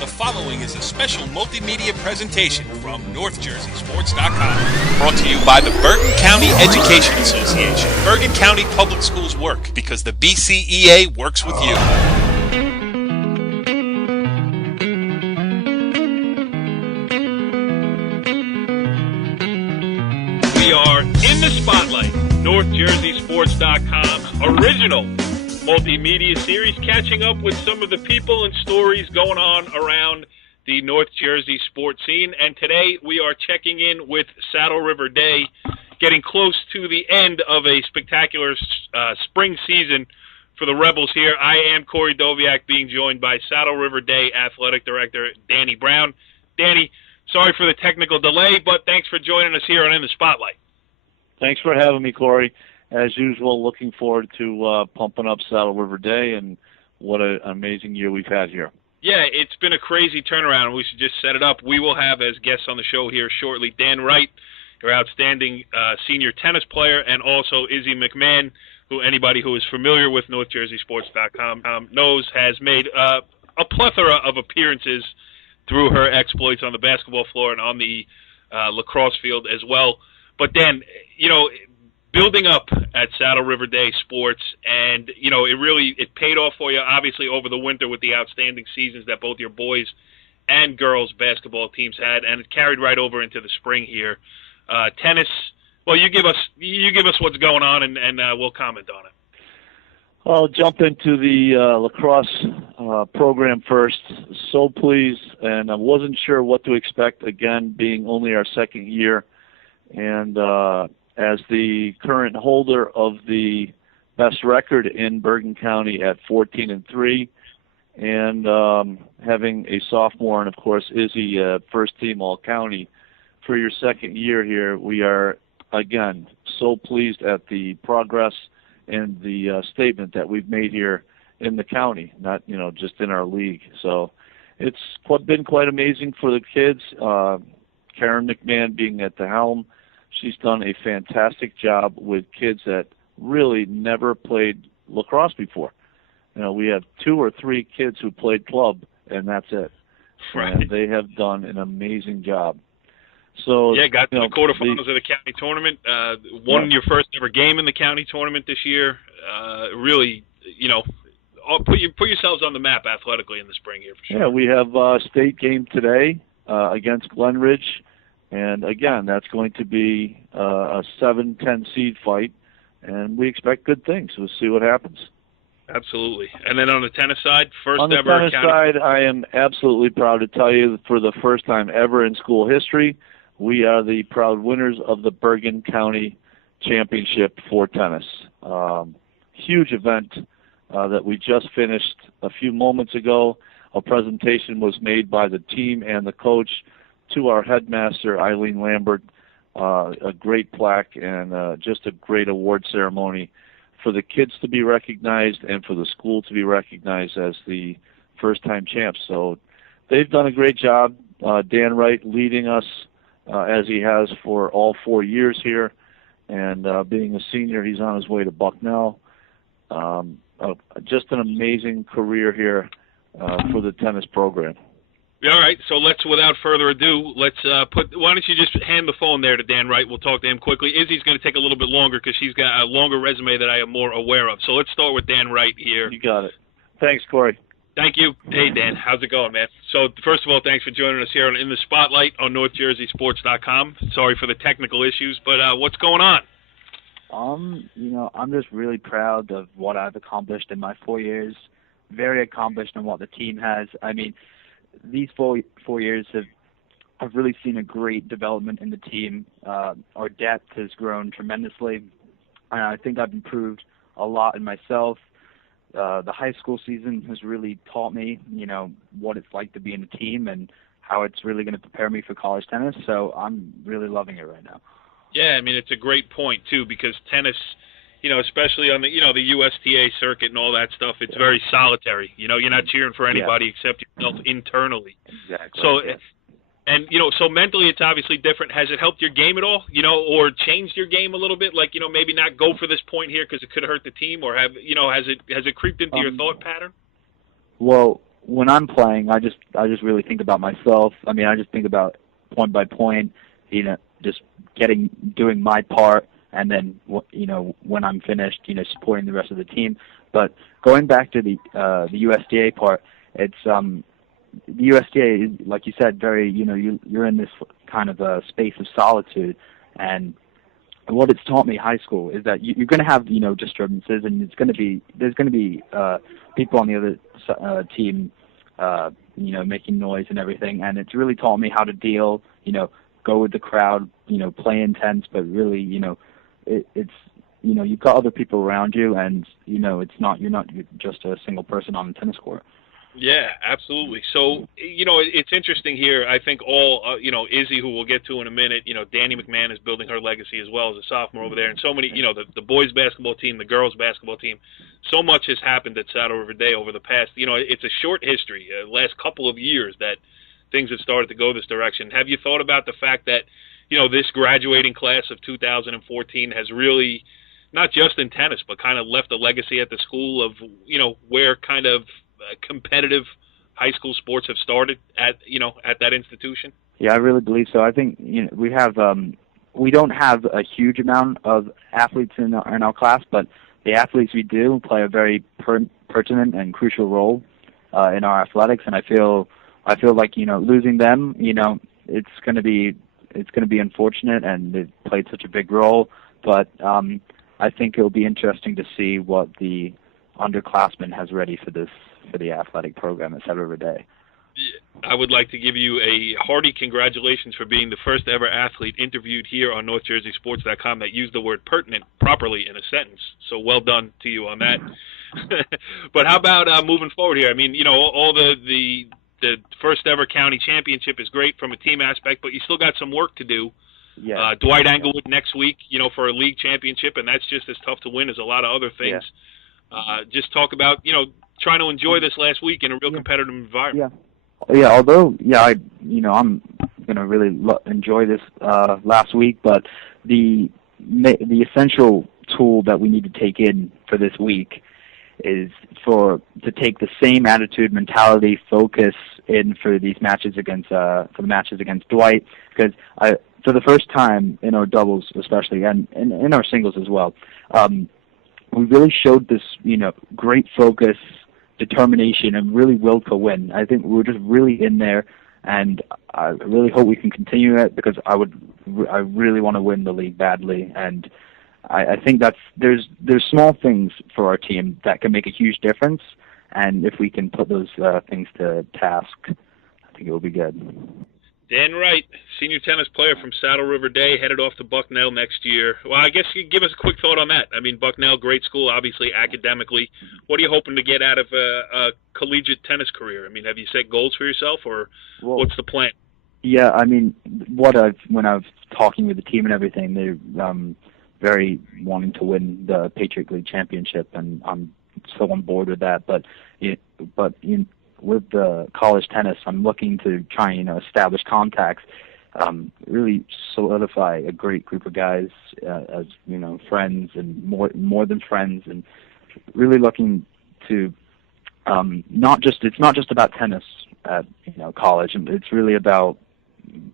The following is a special multimedia presentation from NorthJerseySports.com. Brought to you by the Bergen County Education Association. Bergen County Public Schools work because the BCEA works with you. We are in the spotlight. NorthJerseySports.com's original multimedia series, catching up with some of the people and stories going on around the North Jersey sports scene. And today we are checking in with Saddle River Day, getting close to the end of a spectacular spring season for the Rebels here. I am Corey Doviak, being joined by Saddle River Day Athletic Director Danny Brown. Danny, sorry for the technical delay, but thanks for joining us here on In the Spotlight. Thanks for having me, Corey. As usual, looking forward to pumping up Saddle River Day, and what an amazing year we've had here. Yeah, it's been a crazy turnaround. We should just set it up. We will have as guests on the show here shortly Dan Wright, your outstanding senior tennis player, and also Izzy McMahon, who anybody who is familiar with NorthJerseySports.com knows has made a plethora of appearances through her exploits on the basketball floor and on the lacrosse field as well. But Dan, you know, building up at Saddle River Day Sports, and, you know, it paid off for you, obviously, over the winter with the outstanding seasons that both your boys and girls basketball teams had, and it carried right over into the spring here. Tennis, well, you give us what's going on, and we'll comment on it. I'll jump into the lacrosse program first. So pleased, and I wasn't sure what to expect, again, being only our second year. And as the current holder of the best record in Bergen County at 14-3, and having a sophomore, and of course Izzy, first team All-County for your second year here, we are again so pleased at the progress and the statement that we've made here in the county, not just in our league. So it's been quite amazing for the kids. Karen McMahon being at the helm. She's done a fantastic job with kids that really never played lacrosse before. We have 2 or 3 kids who played club, and that's it. Right. And they have done an amazing job. So got to the quarterfinals of the county tournament. Won your first ever game in the county tournament this year. Really, put yourselves on the map athletically in the spring here for sure. Yeah, we have a state game today against Glen Ridge. And, again, that's going to be a 7-10 seed fight, and we expect good things. We'll see what happens. Absolutely. And then on the tennis side, on the tennis side, I am absolutely proud to tell you that for the first time ever in school history, we are the proud winners of the Bergen County Championship for tennis. Huge event that we just finished a few moments ago. A presentation was made by the team and the coach to our headmaster, Eileen Lambert, a great plaque and just a great award ceremony for the kids to be recognized and for the school to be recognized as the first-time champs. So they've done a great job. Dan Wright leading us as he has for all 4 years here, and being a senior, he's on his way to Bucknell. Just an amazing career here for the tennis program. All right, so without further ado, why don't you just hand the phone there to Dan Wright? We'll talk to him quickly. Izzy's going to take a little bit longer because she's got a longer resume that I am more aware of. So let's start with Dan Wright here. You got it. Thanks, Corey. Thank you. Hey, Dan, how's it going, man? So first of all, thanks for joining us here in the Spotlight on NorthJerseySports.com. Sorry for the technical issues, but what's going on? I'm just really proud of what I've accomplished in my 4 years. Very accomplished in what the team has. I mean, these 4 years have really seen a great development in the team. Our depth has grown tremendously, and I think I've improved a lot in myself. The high school season has really taught me, what it's like to be in a team and how it's really going to prepare me for college tennis. So I'm really loving it right now. Yeah, I mean, it's a great point, too, because tennis, especially on the, the USTA circuit and all that stuff, it's very solitary. You're not cheering for anybody except yourself internally. Exactly. So, and, so mentally it's obviously different. Has it helped your game at all, or changed your game a little bit? Like, maybe not go for this point here because it could hurt the team, or has it creeped into your thought pattern? Well, when I'm playing, I just really think about myself. I mean, I just think about point by point, just doing my part, and then when I'm finished, supporting the rest of the team. But going back to the USDA part, it's the USDA is, like you said, very you're in this kind of a space of solitude, and what it's taught me high school is that you're going to have disturbances, and there's going to be people on the other team making noise and everything, and it's really taught me how to deal, go with the crowd, play intense, but really it's you've got other people around you, and you're not just a single person on the tennis court. Yeah, absolutely. So, it's interesting here. I think all, Izzy, who we'll get to in a minute, Danny McMahon is building her legacy as well as a sophomore over there. And so many, the boys basketball team, the girls basketball team, so much has happened at Saddle River Day over the past, it's a short history, last couple of years that things have started to go this direction. Have you thought about the fact that, this graduating class of 2014 has really, not just in tennis, but kind of left a legacy at the school of, where kind of competitive high school sports have started at that institution? Yeah, I really believe so. I think we don't have a huge amount of athletes in our class, but the athletes we do play a very pertinent and crucial role in our athletics, and I feel like losing them, it's going to be unfortunate, and they've played such a big role. But I think it'll be interesting to see what the underclassmen has ready for the athletic program at Saddle River Day. I would like to give you a hearty congratulations for being the first ever athlete interviewed here on NorthJerseySports.com that used the word pertinent properly in a sentence. So well done to you on that. But how about moving forward here? I mean, all the first ever county championship is great from a team aspect, but you still got some work to do. Yeah. Dwight-Englewood next week, for a league championship, and that's just as tough to win as a lot of other things. Yeah. Just talk about, trying to enjoy this last week in a real competitive environment. Yeah. Although, I'm going to really enjoy this last week, but the essential tool that we need to take in for this week is to take the same attitude, mentality, focus in for these matches against the matches against Dwight, because for the first time in our doubles, especially, and in our singles as well, we really showed this, great focus, determination, and really will to win. I think we're just really in there, and I really hope we can continue it, because I really want to win the league badly, and I think there's small things for our team that can make a huge difference, and if we can put those things to task, I think it will be good. Dan Wright, senior tennis player from Saddle River Day, headed off to Bucknell next year. Well, I guess you could give us a quick thought on that. I mean, Bucknell, great school, obviously, academically. What are you hoping to get out of a collegiate tennis career? I mean, have you set goals for yourself, or what's the plan? Yeah, I mean, when I was talking with the team and everything, they're very wanting to win the Patriot League championship, and I'm so on board with that. But with the college tennis, I'm looking to try and establish contacts, really solidify a great group of guys as friends, and more than friends, and really looking to it's not just about tennis at college, and it's really about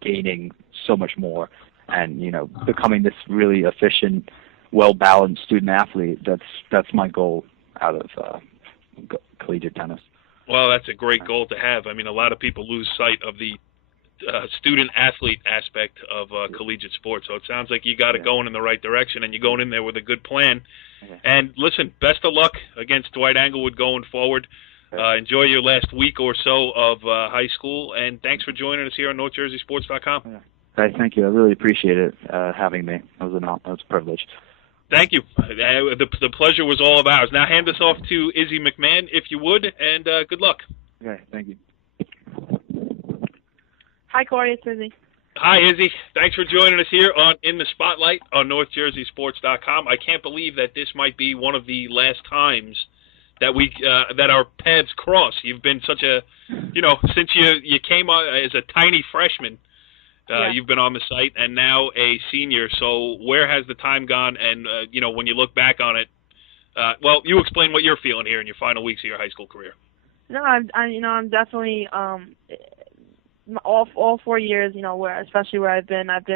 gaining so much more, and becoming this really efficient, well-balanced student athlete. That's my goal out of collegiate tennis. Well, that's a great goal to have. I mean, a lot of people lose sight of the student-athlete aspect of collegiate sports. So it sounds like you got it going in the right direction, and you're going in there with a good plan. Yeah. And listen, best of luck against Dwight-Englewood going forward. Enjoy your last week or so of high school, and thanks for joining us here on NorthJerseySports.com. Yeah. Hey, thank you. I really appreciate it, having me. It was a privilege. Thank you. The pleasure was all of ours. Now hand this off to Izzy McMahon, if you would, and good luck. Okay, thank you. Hi, Corey. It's Izzy. Hi, Izzy. Thanks for joining us here on In the Spotlight on NorthJerseySports.com. I can't believe that this might be one of the last times that that our paths cross. You've been such a, since you came on as a tiny freshman, you've been on the site, and now a senior. So where has the time gone? And, when you look back on it, well, you explain what you're feeling here in your final weeks of your high school career. No, I'm definitely all 4 years, especially where I've been at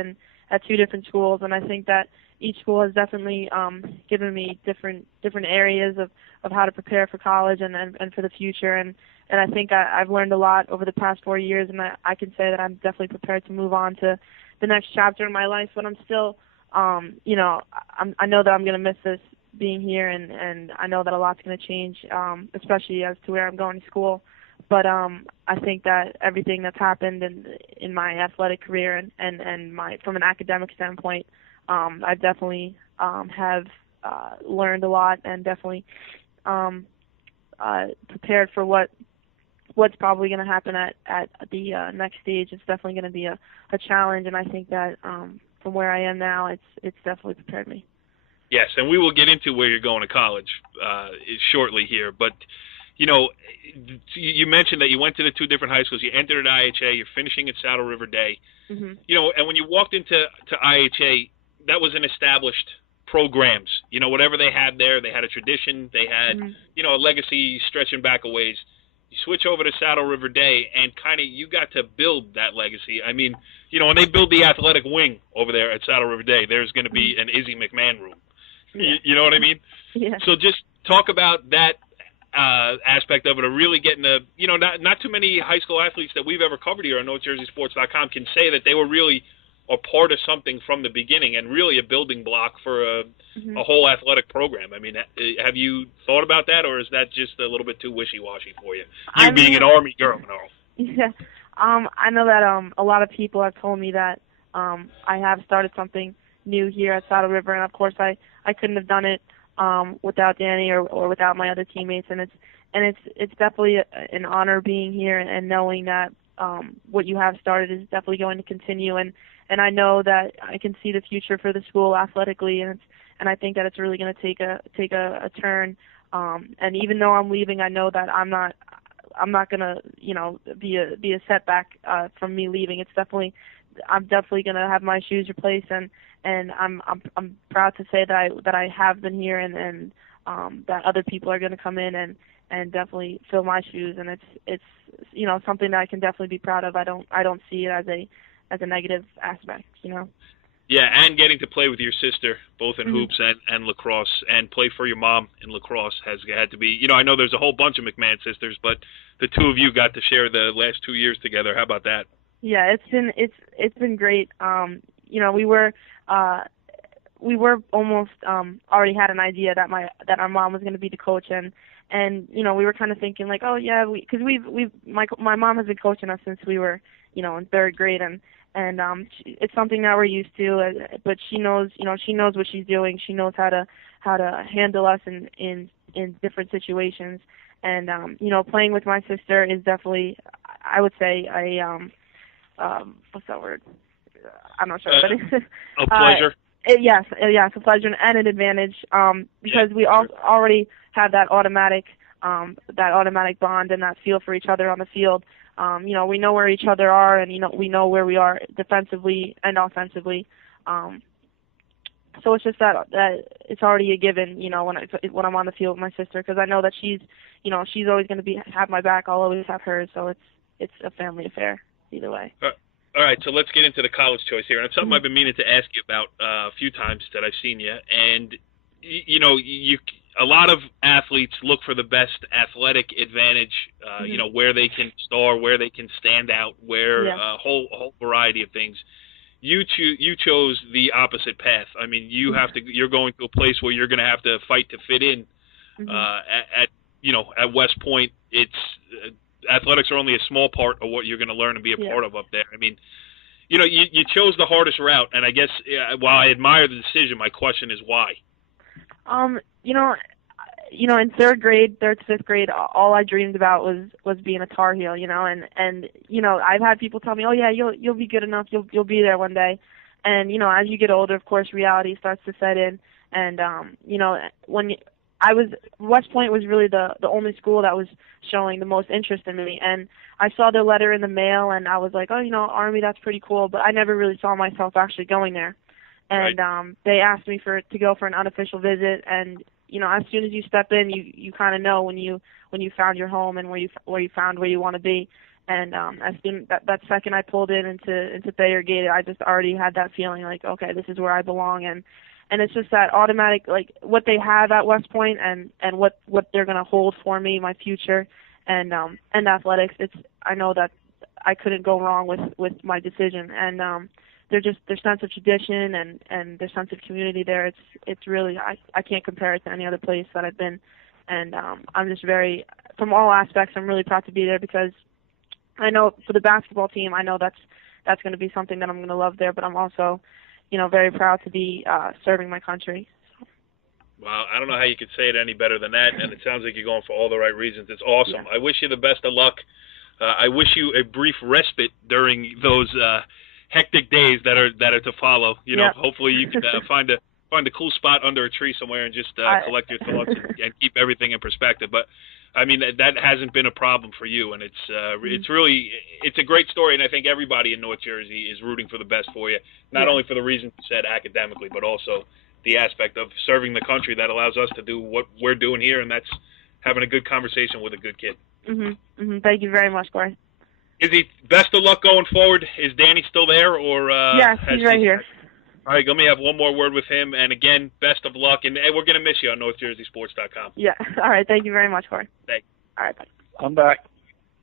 2 different schools, and I think that each school has definitely given me different areas of how to prepare for college and for the future, and I think I've learned a lot over the past 4 years, and I can say that I'm definitely prepared to move on to the next chapter in my life. But I'm still, I know that I'm going to miss this being here, and I know that a lot's going to change, especially as to where I'm going to school. But I think that everything that's happened in my athletic career and my from an academic standpoint, I definitely have learned a lot and definitely prepared for what's probably going to happen at the next stage. It's definitely going to be a challenge, and I think that from where I am now, it's definitely prepared me. Yes, and we will get into where you're going to college shortly here, but you mentioned that you went to the 2 different high schools. You entered at IHA. You're finishing at Saddle River Day. Mm-hmm. And when you walked into IHA, that was an established programs. Whatever they had there, they had a tradition. They had, mm-hmm. A legacy stretching back a ways. You switch over to Saddle River Day, and kind of you got to build that legacy. I mean, when they build the athletic wing over there at Saddle River Day, there's going to be an Izzy McMahon room. Yeah. You know what I mean? Yeah. So just talk about that aspect of it, of really getting not too many high school athletes that we've ever covered here on NorthJerseySports.com can say that they were really a part of something from the beginning and really a building block for a whole athletic program. I mean, have you thought about that, or is that just a little bit too wishy-washy for you? Being an Army girl and all. Yeah. I know that a lot of people have told me that I have started something new here at Saddle River, and of course I couldn't have done it without Danny or without my other teammates, and it's definitely an honor being here and knowing that what you have started is definitely going to continue, and I know that I can see the future for the school athletically, and I think that it's really going to take a turn, and even though I'm leaving, I know that I'm not going to be a setback from me leaving. I'm definitely going to have my shoes replaced, and I'm proud to say that I have been here, and that other people are going to come in and definitely fill my shoes, and it's something that I can definitely be proud of. I don't see it as a negative aspect, Yeah, and getting to play with your sister, both in mm-hmm. hoops and lacrosse, and play for your mom in lacrosse has had to be. I know there's a whole bunch of McMahon sisters, but the 2 of you got to share the last 2 years together. How about that? Yeah, it's been great. We were almost already had an idea that our mom was going to be the coach, and we were kind of thinking like, oh yeah, because my mom has been coaching us since we were in 3rd grade, and it's something that we're used to, but she knows what she's doing. She knows how to handle us in different situations, and playing with my sister is definitely, I would say, what's that word? I'm not sure, but a pleasure. Yes, a pleasure and an advantage, because we already have that automatic bond and that feel for each other on the field. We know where each other are, and we know where we are defensively and offensively. So it's just that it's already a given, when I'm on the field with my sister, because I know that she's always going to have my back. I'll always have hers. So it's a family affair either way. All right, so let's get into the college choice here, and it's something I've been meaning to ask you about a few times that I've seen you. And a lot of athletes look for the best athletic advantage, where they can star, where they can stand out, a whole variety of things. You chose the opposite path. I mean, you're going to a place where you're going to have to fight to fit in. At West Point, it's athletics are only a small part of what you're going to learn and be a part of up there. I mean, you chose the hardest route, and I guess while I admire the decision, my question is why. In 3rd grade, 3rd to 5th grade, all I dreamed about was being a Tar Heel, and I've had people tell me, oh yeah, you'll be good enough, you'll be there one day, and as you get older, of course, reality starts to set in, and West Point was really the only school that was showing the most interest in me, and I saw their letter in the mail, and I was like, oh, Army, that's pretty cool, but I never really saw myself actually going there, and they asked me to go for an unofficial visit, and as soon as you step in, you kind of know when you you found your home and where you found where you want to be. And as soon that second I pulled into Thayer Gate, I just already had that feeling like, okay, this is where I belong. And it's just that automatic, like what they have at West Point and what they're going to hold for me, my future, and athletics. I know that I couldn't go wrong with my decision. And their sense of tradition and their sense of community there, it's really, I can't compare it to any other place that I've been. And I'm just from all aspects, I'm really proud to be there, because I know for the basketball team, I know that's going to be something that I'm going to love there, but I'm also, very proud to be serving my country. Wow, I don't know how you could say it any better than that, and it sounds like you're going for all the right reasons. It's awesome. Yeah. I wish you the best of luck. I wish you a brief respite during those hectic days that are to follow. Hopefully you can find a cool spot under a tree somewhere and just collect your thoughts and keep everything in perspective. But I mean, that hasn't been a problem for you, and it's a great story, and I think everybody in North Jersey is rooting for the best for you, not only for the reasons you said academically, but also the aspect of serving the country that allows us to do what we're doing here, and that's having a good conversation with a good kid. Thank you very much, Corey. Izzy, best of luck going forward. Is Danny still there, or yes, he's right here. All right, let me have one more word with him. And again, best of luck. And we're going to miss you on NorthJerseySports.com. Yeah. All right. Thank you very much, Corey. Thanks. All right. Bye. I'm back.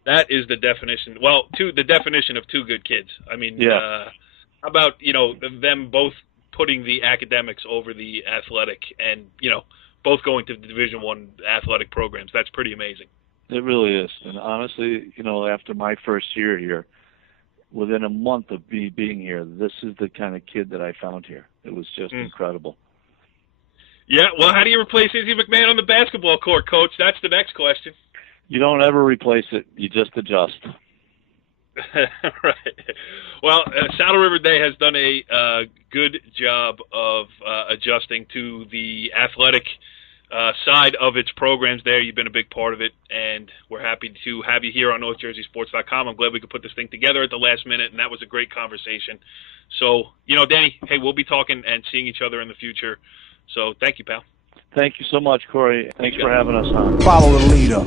That is the definition. Well, the definition of two good kids. I mean, how about, them both putting the academics over the athletic and, both going to the Division I athletic programs. That's pretty amazing. It really is. And honestly, after my first year here, within a month of me being here, this is the kind of kid that I found here. It was just incredible. Yeah, well, how do you replace Izzy McMahon on the basketball court, Coach? That's the next question. You don't ever replace it. You just adjust. Right. Well, Saddle River Day has done a good job of adjusting to the athletic side of its programs there. You've been a big part of it, and we're happy to have you here on NorthJerseySports.com. I'm glad we could put this thing together at the last minute, and that was a great conversation. So, Danny, hey, we'll be talking and seeing each other in the future. So thank you, pal. Thank you so much, Corey. Thanks for having us on. Follow the leader.